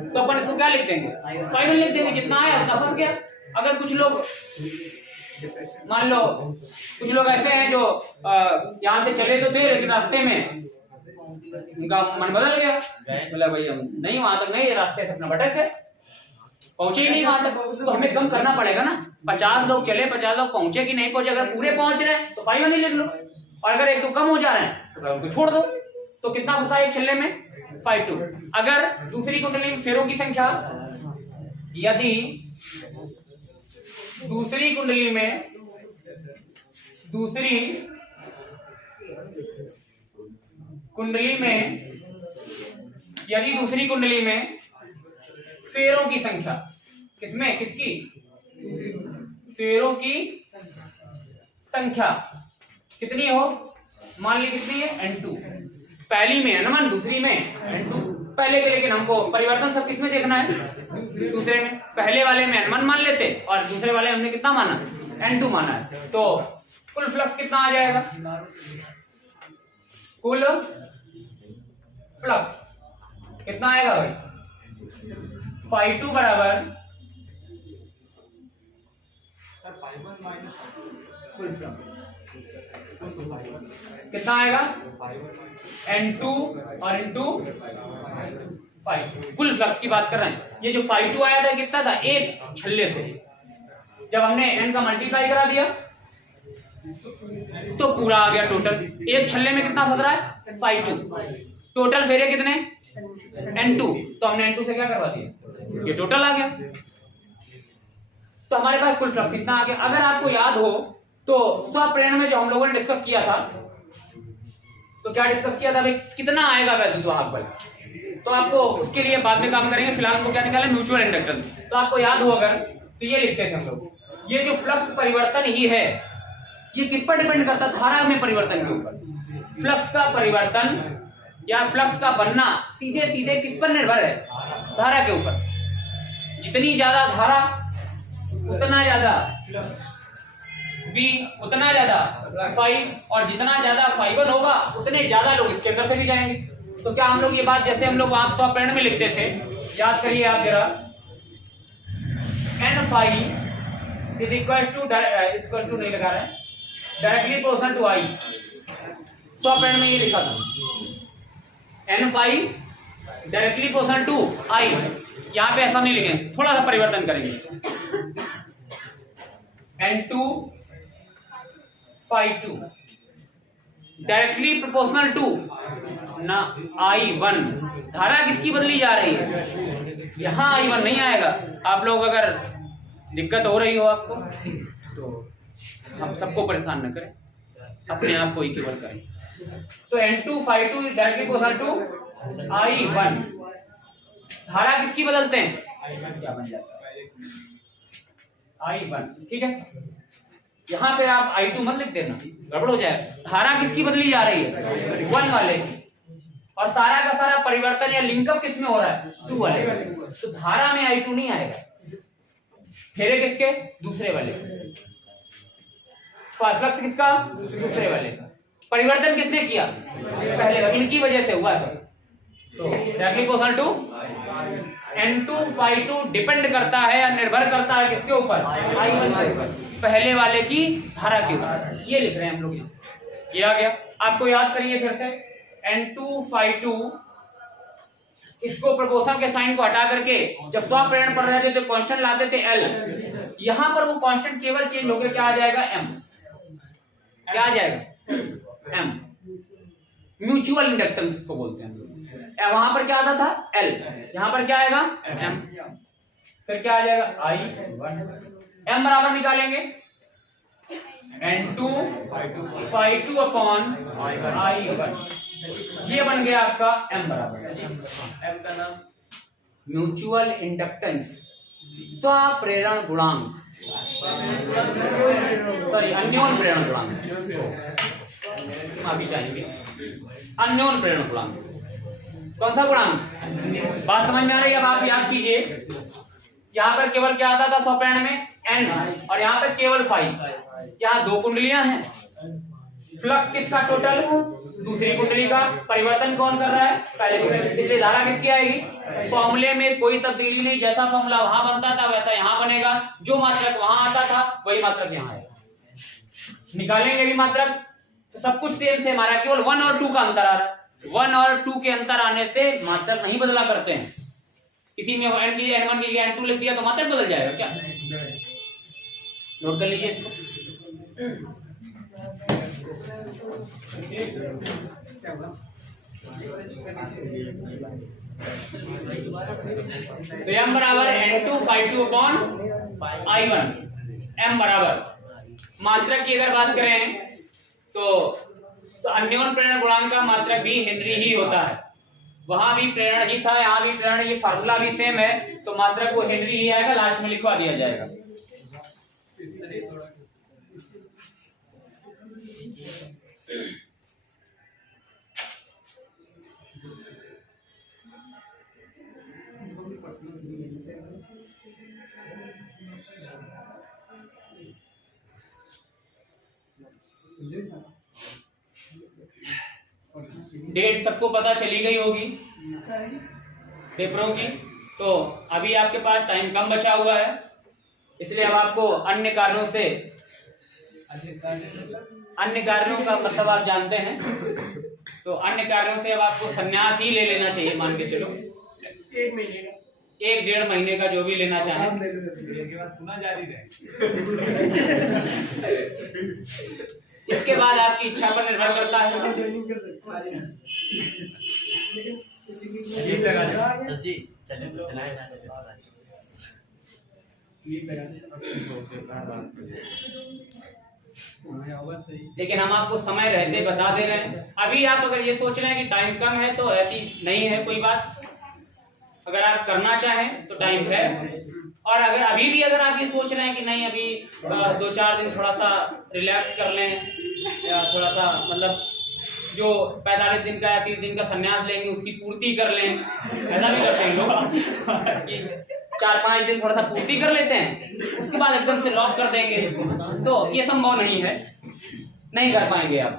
तो अपन इसको क्या लिख देंगे 5-1 लिख देंगे, जितना आया उतना फंस गया। अगर कुछ लोग मान लो कुछ लोग ऐसे हैं जो यहाँ से चले तो थे लेकिन रास्ते में उनका मन बदल गया, बोला भाई हम नहीं वहां तक नहीं, रास्ते से अपना भटक गए, पहुंचे ही नहीं वहां तक। तो हमें कम करना पड़ेगा ना, 50 लोग चले 50 लोग पहुंचे कि नहीं पहुंचे। अगर पूरे पहुंच रहे हैं तो 5-1 ही लिख लो, और अगर एक दो कम हो जा रहे हैं तो उनको छोड़ दो। तो कितना फंसा एक छल्ले में 5-2। अगर दूसरी कुंडली में फेरों की संख्या, यदि दूसरी कुंडली में यदि दूसरी कुंडली में फेरों की संख्या, किसमें किसकी फेरों की संख्या कितनी हो, मान ली कितनी है n2, पहली में n1 दूसरी में n2। पहले के लेकिन हमको परिवर्तन सब किसमें देखना है, दूसरे में। पहले वाले में n1 मान लेते और दूसरे वाले हमने कितना माना n2 माना है, तो कुल फ्लक्स कितना आ जाएगा, कुल फ्लक्स कितना आएगा भाई 5-2 बराबर कुल फ्लक्स कितना आएगा n2 और n2 5। कुल फ्लक्स की बात कर रहे हैं। ये जो 5-2 आया था कितना था, एक छल्ले से जब हमने n का मल्टीप्लाई करा दिया तो पूरा आ गया टोटल। एक छल्ले में कितना फंस रहा है 5-2, टोटल फेरे कितने n2, तो हमने n2 से क्या करवा दिया, ये टोटल आ गया। तो हमारे पास कुल फ्लक्स इतना आ गया। अगर आपको याद हो तो स्वप्रेरण में जो हम लोगों ने डिस्कस किया था, तो क्या डिस्कस किया था भाई, कितना आएगा वैद्युत वाहक बल, तो आपको उसके लिए बाद में काम करेंगे। फिलहाल को क्या निकाला, म्यूचुअल इंडक्टेंस। तो आपको याद हो अगर तो ये लिखते थे हम लोग, ये जो फ्लक्स परिवर्तन ही है ये किस पर डिपेंड करता है, धारा में परिवर्तन के ऊपर। फ्लक्स का परिवर्तन या फ्लक्स का बनना सीधे सीधे किस पर निर्भर है, धारा के ऊपर। जितनी ज्यादा धारा उतना ज्यादा B, उतना ज्यादा फाइव, और जितना ज्यादा 5-1 होगा उतने ज्यादा लोग इसके अंदर से भी जाएंगे। तो क्या हम लोग ये बात जैसे हम लोग वहां स्वप्रेरण में लिखते थे, याद करिए आप जरा, n5 इज इक्वल टू नहीं लगा रहे हैं, डायरेक्टली प्रोपोर्शनल टू I। स्वप्रेरण में ये लिखा था n5 directly proportional to I। यहाँ पे ऐसा नहीं लिखेंगे, थोड़ा सा परिवर्तन करेंगे, n2 5-2 डायरेक्टली प्रोपोर्शनल टू ना I1। धारा किसकी बदली जा रही है, यहां I1 नहीं आएगा। आप लोग अगर दिक्कत हो रही हो आपको तो हम सबको परेशान न करें, अपने आप को ही केवल करें। तो n2 5-2 directly proportional to I1। धारा किसकी बदलते हैं, क्या बन जाता है I1, ठीक है। यहां पे आप I2 मत लिख देना, गड़बड़ हो जाएगा। धारा किसकी बदली जा रही है, 1 वाले की, और सारा का सारा परिवर्तन या लिंकअप किसमें हो रहा है, 2 वाले। तो धारा में I2 नहीं आएगा, फेरे किसके, दूसरे वाले। फ्लक्स किसका, दूसरे वाले का। परिवर्तन किसने किया, पहले का, इनकी वजह से हुआ है। तो directly proportional to n2 5-2 depend करता है या निर्भर करता है किसके ऊपर, I1 के ऊपर, पहले वाले की धारा के ऊपर। ये लिख रहे हैं हम लोग, ये आ गया। आपको याद करिए फिर से, n2 5-2 इसको प्रोपोर्शन के साइन को हटा करके जब स्वप्रेरण पढ़ रहे थे तो कांस्टेंट लाते थे L, यहां पर वो कांस्टेंट केवल चेंज होकर क्या आ जाएगा, M। क्या आ जाएगा, M। म्यूचुअल इंडक्टेंस इसको बोलते हैं। वहां पर क्या आता था L, यहां पर क्या आएगा M, फिर क्या आ जाएगा I1। M बराबर निकालेंगे n2 5-2 अपॉन I1, ये बन गया आपका M बराबर। M का नाम म्यूचुअल इंडक्टेंस, स्वप्रेरण गुणांक, सॉरी अन्योन प्रेरण गुणांक, माफी चाहेंगे, अन्योन प्रेरण गुणांक। कौन सा गुणांक? बात समझ में आ रही है? अब आप याद कीजिए, यहाँ पर केवल क्या आता था स्वप्रेरण में? n, और यहाँ पर केवल 5। यहाँ 2 कुंडलियां हैं। फ्लक्स किसका टोटल? दूसरी कुंडली का। परिवर्तन कौन कर रहा है? पहले कुंडली। इसलिए धारा किसकी आएगी? फॉर्मूले में कोई तब्दीली नहीं, जैसा फॉर्मूला वहां बनता था वैसा यहाँ बनेगा। जो मात्रक वहां आता था वही मात्रक यहाँ आएगा। निकालेंगे भी मात्रक तो सब कुछ सेम सेम आ रहा है, केवल 1 और 2 का अंतर आ रहा है। 1 और 2 के अंतर आने से मात्रक नहीं बदला करते हैं। किसी में n की n1 की n2 लिख दिया तो मात्रक बदल जाएगा क्या? नोट कर लीजिए इसको। तो m बराबर n2 /2 अपॉन I1। m बराबर मात्रक की अगर बात करें तो अन्योन प्रेरण गुणांक का मात्रक भी हेनरी ही होता है। वहां भी प्रेरण ही था, यहाँ भी प्रेरण, ये फार्मूला भी सेम है, तो मात्रक वो हेनरी ही आएगा, लास्ट में लिखवा दिया जाएगा। डेट सबको पता चली गई होगी पेपरों की, तो अभी आपके पास टाइम कम बचा हुआ है, इसलिए अब आपको अन्य कारणों से, अन्य कारणों का मतलब आप जानते हैं, तो अन्य कारणों से अब आपको संन्यास ही ले लेना चाहिए, मान के चलो 1-1.5 महीने का जो भी लेना चाहे, पुनः जारी रहे। इसके बाद आपकी इच्छा पर निर्भर करता है। लेकिन हम आपको समय रहते बता दे रहे हैं। अभी आप अगर ये सोच रहे हैं कि टाइम कम है तो ऐसी नहीं है कोई बात। अगर आप करना चाहें तो टाइम है, और अगर अभी भी अगर आप ये सोच रहे हैं कि नहीं अभी 2-4 दिन थोड़ा सा रिलैक्स कर लें, या थोड़ा सा मतलब जो 45 दिन का या 30 दिन का संन्यास लेंगे उसकी पूर्ति कर लें, ऐसा भी करते हैं लोग कि 4-5 दिन थोड़ा सा पूर्ति कर लेते हैं, उसके बाद एकदम से लॉक कर देंगे, तो ये संभव नहीं है, नहीं कर पाएंगे आप।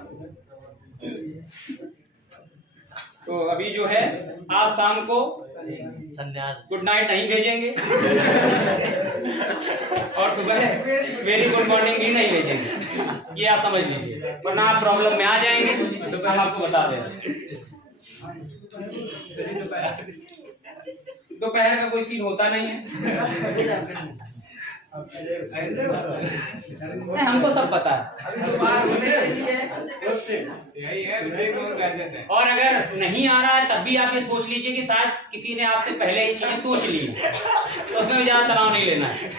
तो अभी जो है आप शाम को संन्यास गुड नाइट नहीं भेजेंगे और सुबह वेरी गुड मॉर्निंग भी नहीं भेजेंगे, ये आप समझ लीजिए, वरना आप प्रॉब्लम में आ जाएंगे। तो हम आपको बता दें दोपहर का कोई सीन होता नहीं है, हमको सब पता है। और अगर नहीं आ रहा है तब भी आप ये सोच लीजिए कि शायद किसी ने आपसे पहले ही चीजें सोच ली है, तो उसमें भी ज्यादा तनाव नहीं लेना है।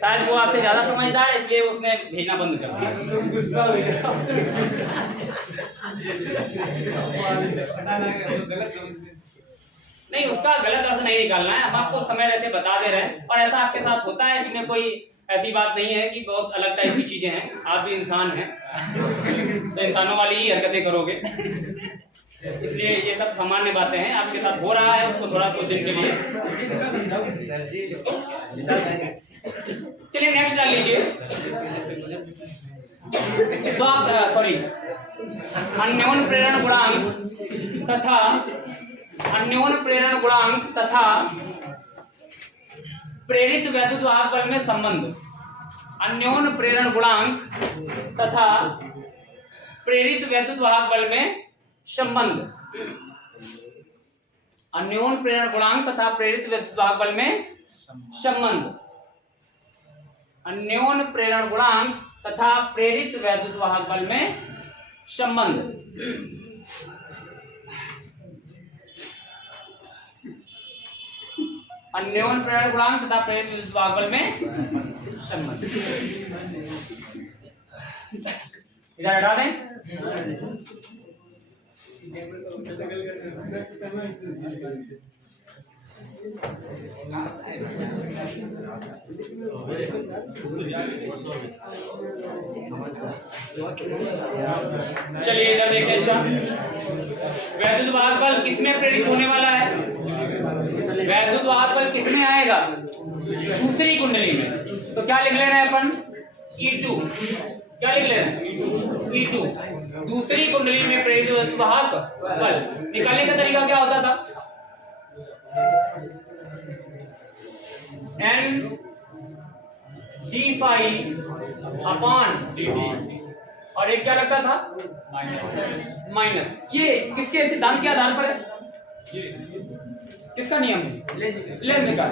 शायद वो आपसे ज्यादा समझदार है इसलिए उसने भेजना बंद कर दिया। नहीं, उसका गलत अर्थ नहीं निकालना है, हम आपको समय रहते बता दे रहे हैं, और ऐसा आपके साथ होता है, इसमें कोई ऐसी बात नहीं है कि बहुत अलग टाइप की चीजें हैं, आप भी इंसान हैं तो इंसानों वाली ही हरकतें करोगे, इसलिए ये सब सामान्य बातें हैं, आपके साथ हो रहा है, उसको थोड़ा कुछ दिन के लिए। चलिए नेक्स्ट डाल लीजिए। तो आप सॉरी, अन्योन प्रेरण गुणांक तथा अन्योन प्रेरण गुणांक तथा प्रेरित वैद्युत वाहक बल में संबंध। अन्योन प्रेरण गुणांक तथा प्रेरित वैद्युत वाहक बल में संबंध। अन्योन प्रेरण गुणांक तथा प्रेरित वैद्युत वाहक बल में संबंध। अन्योन प्रेरण गुणांक तथा प्रेरित वैद्युत वाहक बल में संबंध। अन्योन प्रेरण गुणांक तथा प्रेरित वैद्युत वाहक बल में संबंध। इधर हटा दें। चलिए इधर देखिए। अच्छा, वैद्युत वाहक बल किसमें प्रेरित होने वाला है? वैद्युत वाहक बल किसमें आएगा? दूसरी कुंडली में। तो क्या लिख ले रहे हैं अपन? E2। क्या लिख ले रहे हैं? E2 दूसरी कुंडली में प्रेरित वैद्युत वाहक बल। निकालने का तरीका क्या होता था? N d phi upon dt, और एक क्या लगता था? माइनस। ये किसके सिद्धांत के आधार पर है? किसका नियम है? लेंथ का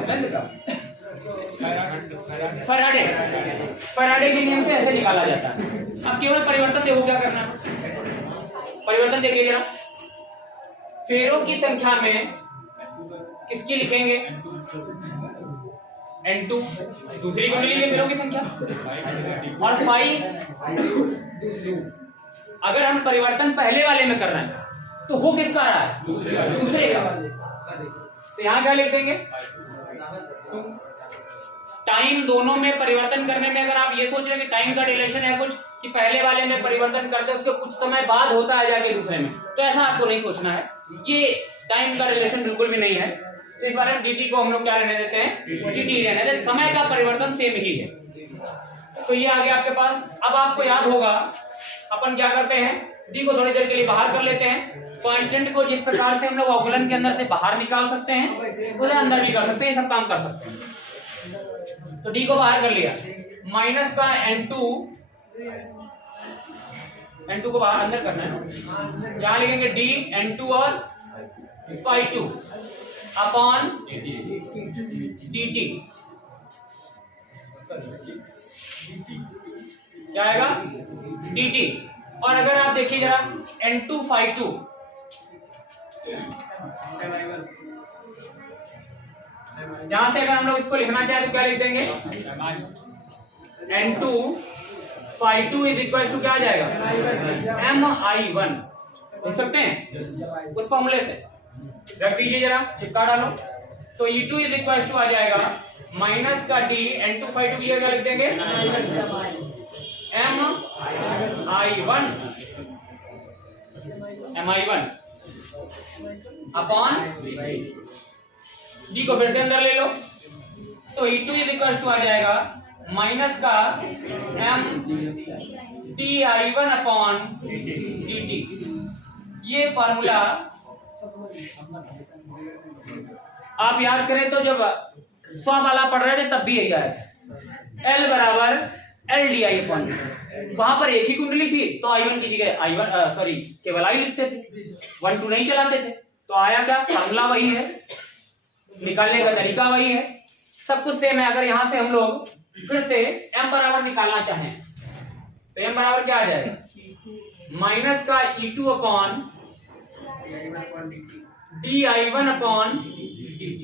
फैराडे के नियम से ऐसे निकाला जाता है। अब केवल परिवर्तन देखो क्या करना है। परिवर्तन देखिए जरा। फेरों की संख्या में किसकी लिखेंगे? N2 दूसरी कुंडली के फेरों की संख्या, और फाई। अगर हम परिवर्तन पहले वाले में कर रहे हैं तो हो किसका रहा है? दूसरे का। तो यहां क्या लिख देंगे? टाइम दोनों में परिवर्तन करने में अगर आप ये सोच रहे हैं कि टाइम का रिलेशन है कुछ, कि पहले वाले में परिवर्तन करते उसके कुछ समय बाद होता है जाके दूसरे में, तो ऐसा आपको नहीं सोचना है। ये टाइम का रिलेशन बिल्कुल भी नहीं है। तो इस बारे में dt को हम लोग क्या रहने देते हैं? dt रहने देते। समय का परिवर्तन सेम ही है। तो ये आ गया आपके पास। अब आपको याद होगा अपन क्या करते हैं? d को थोड़ी देर के लिए बाहर कर लेते हैं। कांस्टेंट को जिस प्रकार से हम लोग अवकलन के अंदर से बाहर निकाल सकते हैं उसे अंदर भी कर सकते हैं, ये सब काम कर सकते हैं। तो d को बाहर कर लिया, माइनस का n2 को बाहर अंदर करना है। यहां लिखेंगे d n2 और phi 2 अपॉन dt। क्या आएगा? dt। और अगर आप देखिए जरा n2 phi 2, यहां से अगर हम लोग इसको लिखना चाहे तो क्या लिख देंगे? n2 phi 2 is equal to क्या आ जाएगा? mi1। लिख सकते हैं उस फॉर्मूले से। रख दीजिए जरा, चिपका डालो। तो E2 इज इक्वल टू आ जाएगा माइनस का d n2 phi 2 क्या लिख देंगे? mi1 अपॉन d को फिर से अंदर ले लो। तो E2 इज इक्वल टू आ जाएगा माइनस का m di1 अपॉन dt। ये फार्मूला आप याद करें तो जब स्व वाला पढ़ रहे थे तब भी यही आया था। L बराबर एल डी आई अपॉन, वहां पर एक ही कुंडली थी तो I1 की जगह I1 केवल I लिखते थे, 1 2 नहीं चलाते थे। तो आया क्या? फार्मूला वही है, निकालने का तरीका वही है, सब कुछ सेम है। अगर यहां से हम लोग फिर से m बराबर निकालना चाहें तो m बराबर क्या आ जाएगा? माइनस का E2 upon di1 upon dt।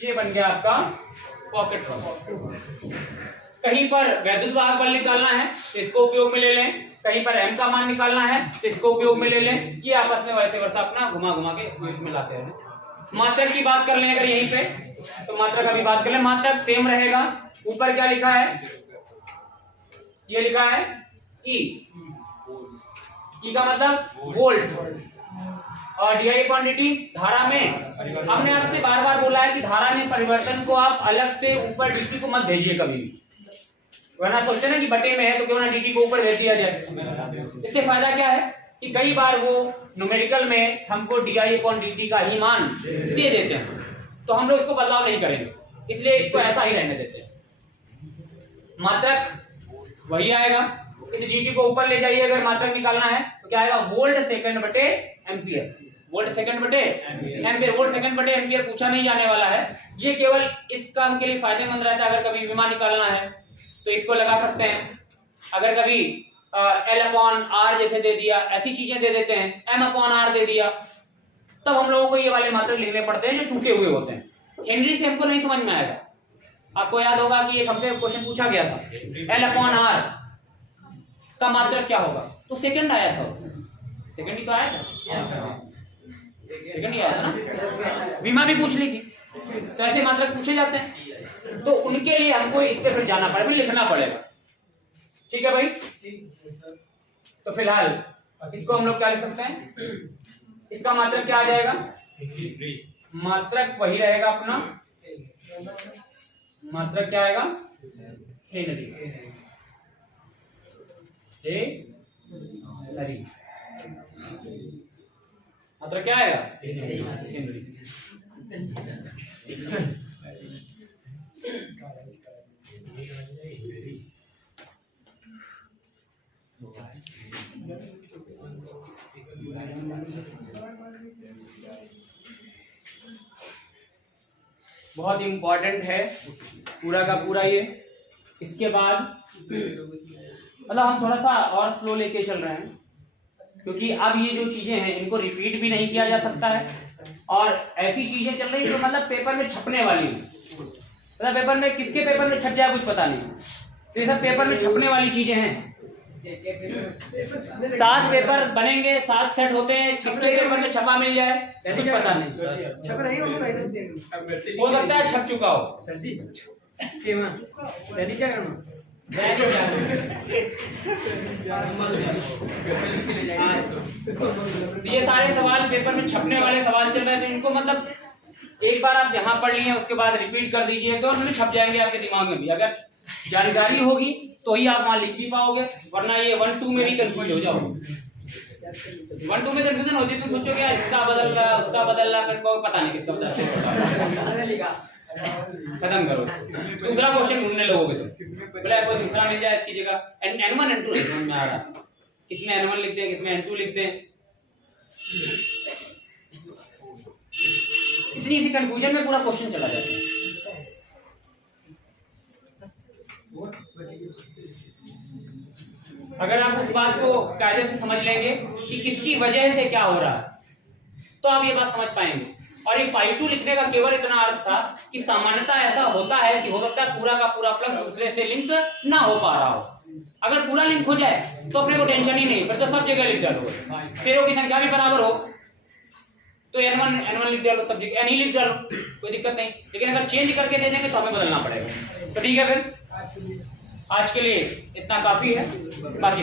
ये बन गया आपका पॉकेट वर्क। कहीं पर वैद्युत वाहक बल निकालना है तो इसको उपयोग में ले लें, कहीं पर m का मान निकालना है तो इसको उपयोग में ले लें। ये आपस में वैसे वैसा अपना घुमा घुमा के उपयोग में लाते हैं। मात्रक की बात कर लें अगर यहीं पे, तो मात्रक का भी बात कर लें। मात्रक सेम रहेगा। ऊपर क्या लिखा है? ये लिखा है E का मतलब वोल्ट, और di/dt धारा में। हमने आपसे बार बार बोला है कि धारा में परिवर्तन को आप अलग से ऊपर dt को मत भेजिए कभी भी, वरना सोचते ना कि बटे में है तो क्यों ना dt को ऊपर भेज दिया जाए। इससे फायदा क्या है कि कई बार वो न्यूमेरिकल में हमको di/dt का ही मान दे देते हैं, तो हम लोग इसको बदलाव नहीं करेंगे, इसलिए इसको ऐसा ही रहने देते हैं। मात्रक वही आएगा। इस dt को ऊपर ले जाइए अगर मात्रक निकालना है तो क्या आएगा? वोल्ट सेकंड बटे एम्पियर। वोल्ट सेकंड बटे एम्पियर, वोल्ट सेकंड बटे एम्पियर पूछा नहीं जाने वाला है। ये केवल इस काम के लिए फायदेमंद रहता है। अगर कभी विमा निकालना है तो इसको लगा सकते हैं। अगर कभी L/R जैसे दे दिया, ऐसी चीजें दे देते हैं, M/R दे दिया, तब हम लोगों को ये वाले मात्रक लिखने पड़ते हैं जो छूटे हुए होते हैं। हेनरी से हमको नहीं समझ में आएगा। आपको याद होगा कि एक हमसे क्वेश्चन पूछा गया था, L/R का मात्रक क्या होगा, तो सेकंड आया था, सेकंड ही तो आया था। ठीक है, नहीं आया था ना, विमा भी पूछ ली थी, तो ऐसे मात्रक पूछे जाते हैं, तो उनके लिए हमको इस पे फिर जाना पड़ेगा, लिखना पड़ेगा। ठीक है भाई, तो फिलहाल इसको हम लोग क्या लिख सकते हैं, इसका मात्रक क्या आ जाएगा, मात्रक वही रहेगा अपना, मात्रक क्या आएगा, हेनरी, मात्रक क्या आएगा, हेनरी। बहुत इंपॉर्टेंट है पूरा का पूरा ये। इसके बाद मतलब हम थोड़ा सा और स्लो लेके चल रहे हैं, क्योंकि अब ये जो चीजें हैं इनको रिपीट भी नहीं किया जा सकता है, और ऐसी चीजें चल रही है जो मतलब पेपर में छपने वाली है, मतलब पेपर में किसके पेपर में छप जाए कुछ पता नहीं, तो ये सब पेपर में छपने वाली चीजें हैं। 7 पेपर बनेंगे, 7 सेट होते हैं, किसके पेपर में छपा मिल जाए कुछ पता नहीं, छप रही हो सकता है छप चुका हो। सर जी क्या करना, तो ये सारे सवाल पेपर में छपने वाले सवाल चल रहे हैं, तो इनको मतलब एक बार आप यहाँ पढ़ लिए उसके बाद रिपीट कर दीजिए तो उनमें छप जाएंगे आपके दिमाग में भी। अगर जानकारी होगी तो ही आप वहां लिख भी पाओगे, वरना ये 1-2 में भी कंफ्यूज हो जाओगे। 1-2 में कंफ्यूजन होती है तो सोचोगे यार इसका बदल रहा उसका बदल रहा, फिर को पता नहीं किसका बदल रहा, खत्म करो। दूसरा क्वेश्चन ढूंढने लगोगे तो बोला कोई दूसरा मिल जाए इसकी जगह। N1 N2 समझ में आ रहा, किसमें N1 लिख दें किसमें N2 लिख दें, इतनी सी कंफ्यूजन में पूरा क्वेश्चन चला जाता है। अगर आप उस बात को कायदे से समझ लेंगे कि किसकी वजह से क्या हो रहा है तो आप ये बात समझ पाएंगे। और ये 5-2 लिखने का केवल इतना अर्थ था कि सामान्यतः ऐसा होता है कि हो सकता है पूरा का पूरा फ्लक्स दूसरे से लिंक ना हो पा रहा हो। अगर पूरा लिंक हो जाए तो अपने को टेंशन ही नहीं, फिर तो सब जगह लिख डालो, फेरों की संख्या भी बराबर हो तो N1 लिख डालो, सब जगह N ही लिख डालो, कोई दिक्कत नहीं। लेकिन अगर चेंज करके दे देंगे तो हमें बदलना पड़ेगा। तो ठीक है, फिर आज के लिए इतना काफी है, बाकी